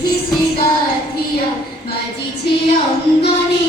বুদ্ধি শ্রী গাথিয়া বাজিছে অঙ্গনে